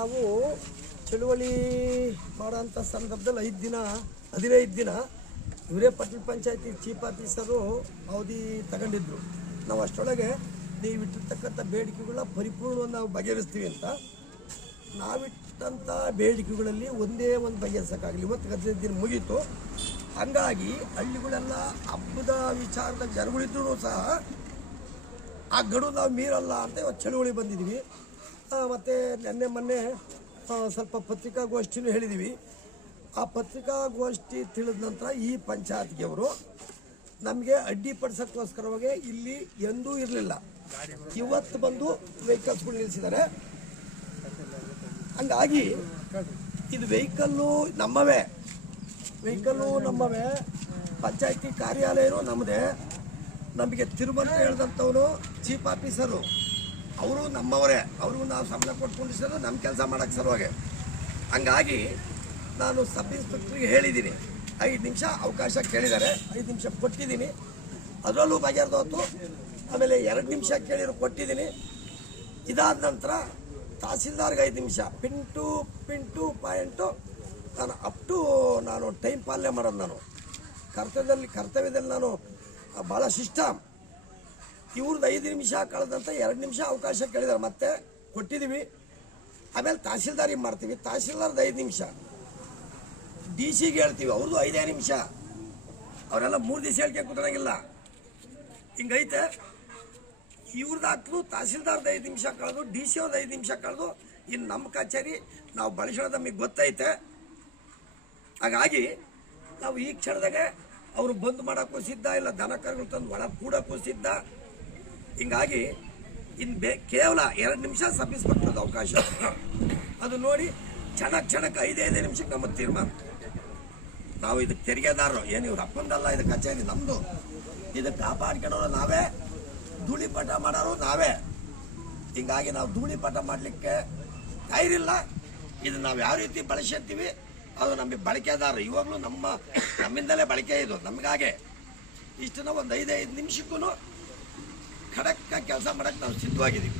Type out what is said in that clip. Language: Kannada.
ನಾವು ಚಳುವಳಿ ಮಾಡೋಂಥ ಸಂದರ್ಭದಲ್ಲಿ 15 ದಿನ ಇವರೇ ಪಟ್ಟಣ ಪಂಚಾಯತಿ ಚೀಫ್ ಆಫೀಸರು ಅವಧಿ ತಗೊಂಡಿದ್ರು. ನಾವು ಅಷ್ಟರೊಳಗೆ ನೀವಿಟ್ಟಿರ್ತಕ್ಕಂಥ ಬೇಡಿಕೆಗಳನ್ನ ಪರಿಪೂರ್ಣವಾಗಿ ನಾವು ಬಗೆಹರಿಸ್ತೀವಿ ಅಂತ. ನಾವಿಟ್ಟಂಥ ಬೇಡಿಕೆಗಳಲ್ಲಿ ಒಂದೇ ಒಂದು ಬಗೆಹರಿಸೋಕ್ಕಾಗಲಿ. ಇವತ್ತು 15 ದಿನ ಮುಗೀತು. ಹಂಗಾಗಿ ಹಳ್ಳಿಗಳೆಲ್ಲ ಹಬ್ಬದ ವಿಚಾರದ ಜನಗಳಿದ್ರೂ ಸಹ ಆ ಗಡುವು ನಾವು ಮೀರಲ್ಲ ಅಂತ ಇವತ್ತು ಚಳುವಳಿ ಬಂದಿದ್ದೀವಿ. ಮತ್ತು ಮೊನ್ನೆ ಸ್ವಲ್ಪ ಪತ್ರಿಕಾಗೋಷ್ಠಿನೂ ಹೇಳಿದ್ದೀವಿ. ಆ ಪತ್ರಿಕಾಗೋಷ್ಠಿ ತಿಳಿದ ನಂತರ ಈ ಪಂಚಾಯತ್ಗೆ ಅವರು ನಮಗೆ ಅಡ್ಡಿಪಡಿಸೋಕ್ಕೋಸ್ಕರವಾಗಿ ಇಲ್ಲಿ ಎಂದೂ ಇರಲಿಲ್ಲ. ಇವತ್ತು ಬಂದು ವೆಹಿಕಲ್ಸ್ಗಳು ನಿಲ್ಲಿಸಿದ್ದಾರೆ. ಹಂಗಾಗಿ ಇದು ವೆಹಿಕಲ್ಲು ನಮ್ಮವೇ, ಪಂಚಾಯತಿ ಕಾರ್ಯಾಲಯನೂ ನಮ್ಮದೇ. ನಮಗೆ ತಿರುಮಂತ ಹೇಳಿದಂಥವನು ಚೀಫ್ ಆಫೀಸರು, ಅವರು ನಮ್ಮವರೇ. ಅವ್ರಿಗೂ ನಾವು ಸಂಬಳ ಕೊಟ್ಕೊಂಡಿಸೋದು ನಮ್ಮ ಕೆಲಸ ಮಾಡೋಕ್ಕೆ ಸಲುವಾಗಿ. ಹಂಗಾಗಿ ನಾನು ಸಬ್ ಇನ್ಸ್ಪೆಕ್ಟ್ರಿಗೆ ಹೇಳಿದ್ದೀನಿ, 5 ನಿಮಿಷ ಅವಕಾಶ ಕೇಳಿದ್ದಾರೆ, 5 ನಿಮಿಷ ಕೊಟ್ಟಿದ್ದೀನಿ. ಅದರಲ್ಲೂ ಬಗೆಹರಿದೋತು. ಆಮೇಲೆ 2 ನಿಮಿಷ ಕೇಳಿದ್ರು, ಕೊಟ್ಟಿದ್ದೀನಿ. ಇದಾದ ನಂತರ ತಹಸೀಲ್ದಾರ್ಗೆ 5 ನಿಮಿಷ ಪಿನ್ ಟು ಪಾಯಿಂಟು ನಾನು ಟೈಮ್ ಪಾಲನೆ ಮಾಡೋದು. ನಾನು ಕರ್ತವ್ಯದಲ್ಲಿ ನಾನು ಭಾಳ ಸಿಸ್ಟಮ್. ಇವ್ರದ್ದು 5 ನಿಮಿಷ ಕಳೆದಂತ 2 ನಿಮಿಷ ಅವಕಾಶ ಕೇಳಿದ್ದಾರೆ, ಮತ್ತೆ ಕೊಟ್ಟಿದ್ದೀವಿ. ಆಮೇಲೆ ತಹಸೀಲ್ದಾರಿಗೆ ಮಾಡ್ತೀವಿ, ತಹಸೀಲ್ದಾರ್ದು 5 ನಿಮಿಷ, DC ಗೆ ಹೇಳ್ತೀವಿ, ಅವ್ರದ್ದು 5 ನಿಮಿಷ. ಅವರೆಲ್ಲ 3 ದಿವಸ ಹೇಳ್ಕೆ ಕೂತ್ಕೊಳ್ಳಂಗಿಲ್ಲ. ಹಿಂಗೈತೆ. ಇವ್ರದ್ದು ಹಾಕ್ಲು ತಹಸೀಲ್ದಾರ್ದು 5 ನಿಮಿಷ ಕಳೆದು, DC ಅವ್ರದ್ದು 5 ನಿಮಿಷ ಕಳೆದು, ಇನ್ನು ನಮ್ಮ ಕಚೇರಿ ನಾವು ಬಳಸೋದು ನಮಗೆ ಗೊತ್ತೈತೆ. ಹಾಗಾಗಿ ನಾವು ಈ ಕ್ಷಣದಾಗೆ ಅವರು ಬಂದ್ ಮಾಡೋಕ್ಕೂ ಸಿದ್ಧ ಇಲ್ಲ, ದನ ಕರುಗಳು ತಂದು ಒಳ ಕೂಡಕ್ಕೂ ಸಿದ್ಧ. ಹಿಂಗಾಗಿ ಇನ್ನು ಕೇವಲ 2 ನಿಮಿಷ ಸಬ್ ಇನ್ಸ್ಪೆಕ್ಟರ್ದು ಅವಕಾಶ. ಅದು ನೋಡಿ ಕ್ಷಣಕ್ಕೆ 5 ನಿಮಿಷಕ್ಕೆ ನಮ್ಮ ತೀರ್ಮಾನ. ನಾವು ಇದಕ್ಕೆ ತೆರಿಗೆದಾರರು, ಏನು ಇವ್ರ ಅಪ್ಪಂದಲ್ಲ, ಇದು ಕಚೇರಿ ನಮ್ಮದು. ಇದಕ್ಕೆ ಕಾಪಾಡ್ಕೊಳ್ಳೋರು ನಾವೇ, ಧೂಳಿಪಟ ಮಾಡೋರು ನಾವೇ. ಹಿಂಗಾಗಿ ನಾವು ಧೂಳಿಪಟ ಮಾಡಲಿಕ್ಕೆ ತಯಾರಿಲ್ಲ. ಇದು ನಾವು ಯಾವ ರೀತಿ ಬಳಸ್ತೀವಿ ಅದು ನಮಗೆ ಬಳಕೆದಾರರು. ಇವಾಗಲೂ ನಮ್ಮಿಂದಲೇ ಬಳಕೆ ಇದು ನಮಗಾಗೆ. ಇಷ್ಟನ್ನ ಒಂದು 5 ನಿಮಿಷಕ್ಕೂ ಖಡಕ್ಕಾಗಿ ಕೆಲಸ ಮಾಡೋಕ್ಕೆ ನಾವು ಸಿದ್ಧವಾಗಿದ್ದೀವಿ.